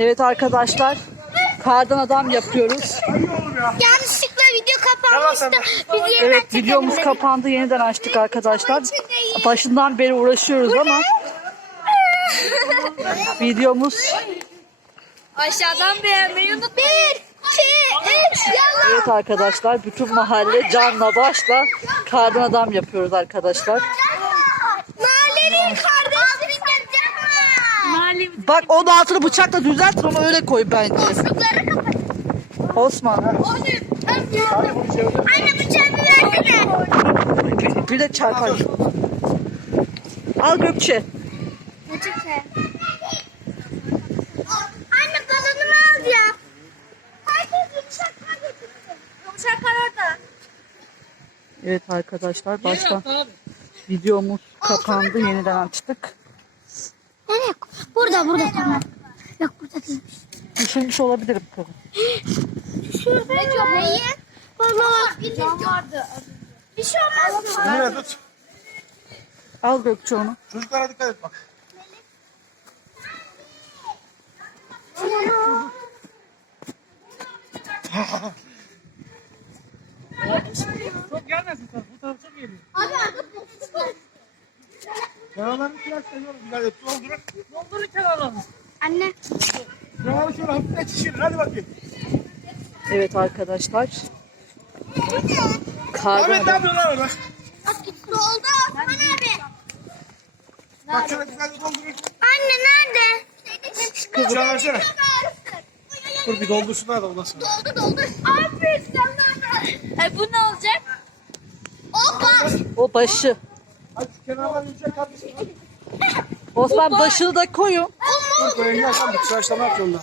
Evet arkadaşlar kardan adam yapıyoruz. Yanlışlıkla video kapanmıştı. Video evet videomuz benim. kapandı yeniden açtık arkadaşlar. Başından beri uğraşıyoruz Ulan. ama. videomuz. Aşağıdan beğenmeyi unutmayın. Evet arkadaşlar bütün mahalle canla başla kardan adam yapıyoruz arkadaşlar. Bak onun altını bıçakla düzelt ama öyle koy bence. Osman. Anne ben şey bıçağını versene. Bir de çarpar. Al Gökçe. Gökçe. Anne kalanını al ya. Çarpar orada. Evet arkadaşlar başka videomuz kapandı. Yeniden açtık. Nereye Burada burada tamam. Yok burada düşmüş. Şey Düşürmüş olabilirim tabii. Düşürdü. Ne yiyen? Valla bir vardı. Bir şey olmaz mı? Nereye tut? Al Gökçe onu. Çocuklara dikkat et bak. Tamam. Uf, no, çok gelmesin sen. Bu taraf çok geliyor. Abi artık bu. Kenarlarını biraz seviyorum. Biraz et doldurun. Doldurun kenarlarını. Anne. Kenarı şöyle hafifle çişirin. Hadi bakayım. Evet arkadaşlar. Kar Evet Kardım. Abi ne yapıyorlar orada? Bak gitti oldu. Osman abi. Bak şöyle güzel bir doldurun. Anne nerede? Kızım çağırsana. Dur bir doldursun hadi ondan sonra. Doldu doldu. Aferin sen ne yapıyorsun? bu ne olacak? O baş. O başı. Gelecek, Osman Oba! başını da koyun. Dur koyun ya kanka çıraşlama yapıyorum da.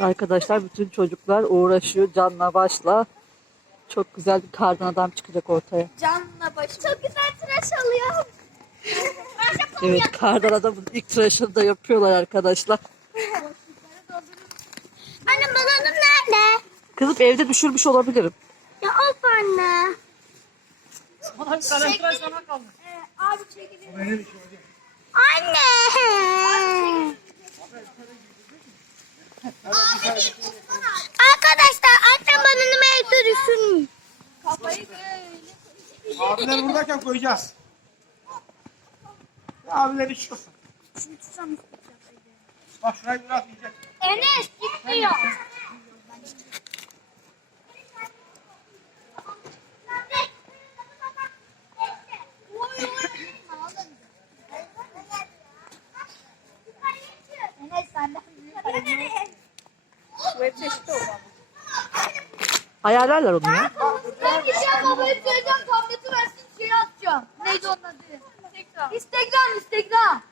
Arkadaşlar bütün çocuklar uğraşıyor canla başla. Çok güzel bir kardan adam çıkacak ortaya. Canla başla. Çok güzel tıraş alıyorum. evet kardan adamın ilk tıraşını da yapıyorlar arkadaşlar. Anne bana Kızıp evde düşürmüş olabilirim. Ya of anne. Çekilin. Anne. Arkadaşlar antrenmanını mı evde düşün? Abiler buradayken koyacağız. Abiler hiç yok. Bak şurayı biraz yiyecek. Enes gitmiyor. Ayarlarlar onu ya. Ben gideceğim işte babaya söyleyeceğim tableti versin şey atacağım. Neydi onun adı? Instagram. Instagram, Instagram.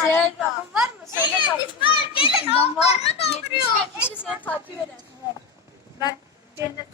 Şey tablım var mı? Söyle evet, tablım. var. Gelin, o para da alıyor. 75 kişi et seni et. takip eder. Evet. Ben cennet.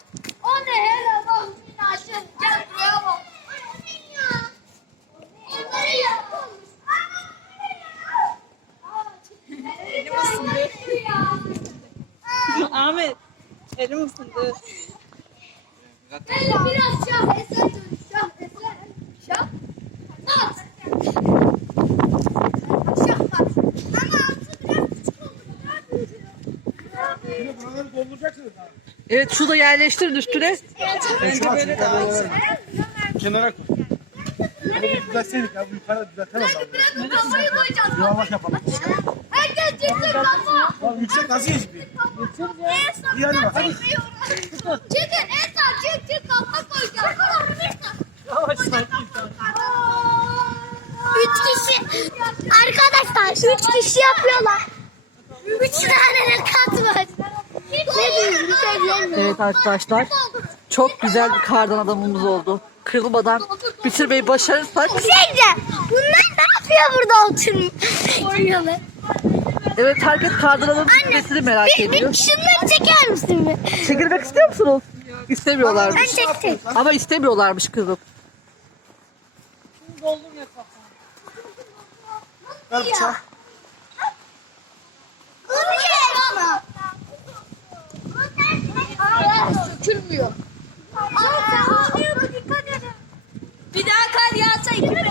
Dönüş, şan. Şan. Evet su da yerleştirin üstüne. Kenara koy. Herkes Üç kişi arkadaşlar üç kişi yapıyorlar. Üç tane kat var. Ne diyeyim, evet arkadaşlar çok güzel bir kardan adamımız oldu. Kırılmadan bitirmeyi başarırsak. Şeyce bunlar ne yapıyor burada oturuyorlar. Tüm... evet herkes kardan adamın Anne, merak bir, ediyor. Bir şunları çeker misin mi? Çekirmek istiyor musunuz? İstemiyorlarmış. Ben tek Ama şey istemiyorlarmış kızım. Şimdi ya Sökülmüyor. Bir daha kar yağsa gibi.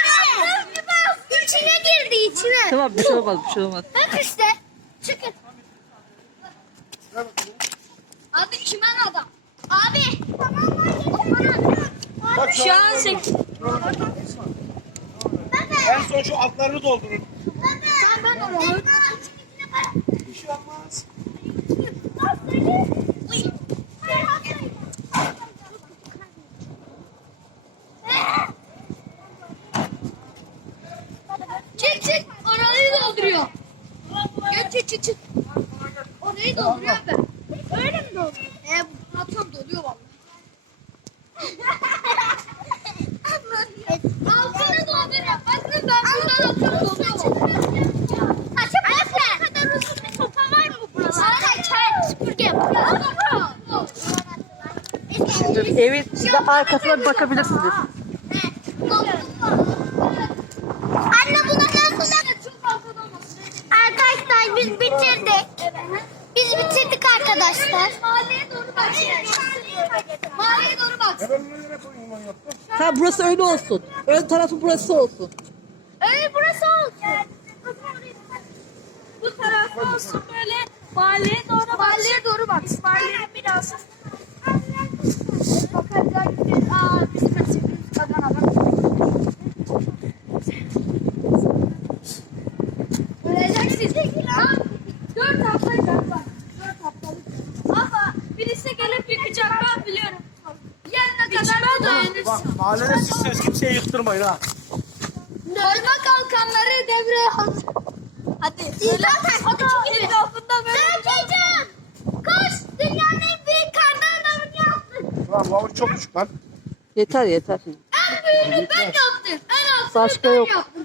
içine. Tamam bir şey olmaz bir şey olmaz. Hep işte. Çıkın. Abi kimen adam? Abi. Tamam abi. Bak, şu an sen. Tamam. En son şu altlarını doldurun. Sen ben olur. Bir Bir şey olmaz. Bak, Gel çık çık çık. Orayı dolduruyor be. Öyle mi dolduruyor? Ee evet, bu atan doluyor valla. Altını dolduruyor. Bakın ben buradan atan dolduruyor valla. Evet, siz evet. de arkasına bakabilirsiniz. arkadaşlar. Mahalleye doğru bak. Mahalleye Ha burası öyle olsun. Ön tarafı burası olsun. Öyle evet, burası olsun. Evet. Bu tarafı olsun böyle. Mahalleye doğru bak. Mahalleye başın. doğru bak. İsmail'e biraz. Bak mahallede siz söz kimseye yıktırmayın ha. Koyma kalkanları devreye hazır. Hadi. Zaten hadi çekil etrafında böyle. Ne yapacağım? Koş dünyanın en büyük kanları da bunu yaptın. Tamam babuş çok küçük lan. Yeter yeter. En büyüğünü ben yaptım. En altını ben yaptım. Başka yok. Yoktur.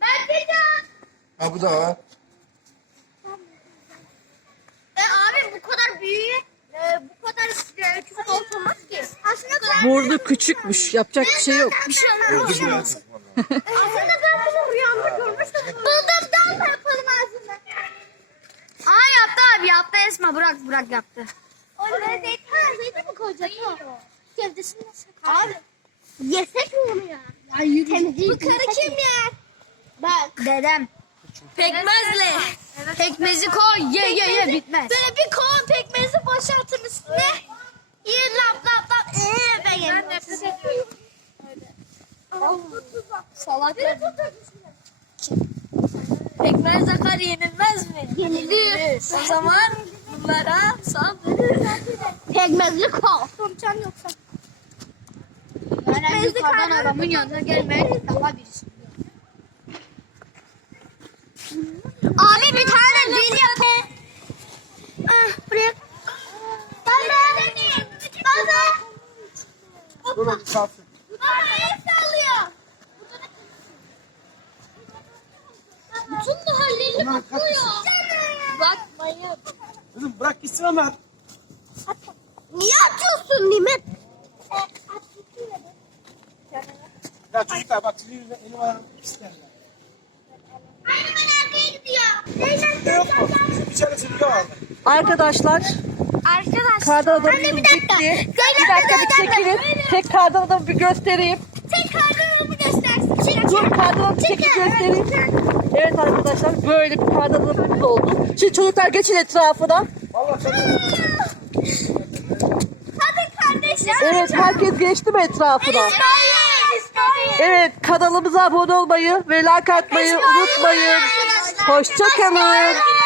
Ben, ben Abi daha. Bordo küçükmüş. Yapacak ben bir şey yok. Anlar. Bir şey yok. aslında ben bunu rüyamda görmüştüm. Buldum. daha yapalım aslında. Aa yaptı abi yaptı Esma. Bırak bırak yaptı. Oraya zeytin ya, ya. mi koyacak? Abi. Yesek Ay, mi bunu yani? ya? Temizli. Bu karı Yer. kim ya? Bak. Dedem. Pekmezle. pekmezi koy. Ye ye ye bitmez. Böyle bir kovan pekmezi boşaltın üstüne. Evet. Yiyin laf, laf, lap. Eee beyim. Salatlar. Ekmez zakar yenilmez mi? Yenilir. Evet. O zaman bunlara sabır. Ekmezli kol. Tomçan yoksa. Öğrenci kadın adamın yanına gelmeye daha bir Abi bir pırı. tane <değil yapın. gülüyor> ah, Buraya Dur hadi kalsın. Aa ev sallıyor. Bütün da halleri kokluyor. Bak manyak. Kızım bırak gitsin ama. At. Niye atıyorsun Nimet? ya çocuklar bak sizin yüzünden elim ayağım pisler ya. Annem bana arkaya gidiyor. gidiyor. Neyse. Yok mu? Bir çare çocuğu aldı. Arkadaşlar. Arkadaşlar. Arkadaşlar. Kardan Anne, bir, dakika. bir dakika. Da bir dakika bir, dakika, bir çekilin. Da Tek kardan bir göstereyim. Tek kardan göstersin. Çek, Dur kardan çek, çekil göstereyim. Evet, evet arkadaşlar böyle bir kardan oldu. Şimdi çocuklar geçin etrafına. Hadi kardeşim. Evet herkes geçti mi etrafına? İsmail, İsmail. Evet kanalımıza abone olmayı ve like atmayı unutmayın. İsmail. Hoşçakalın. Hoşçakalın.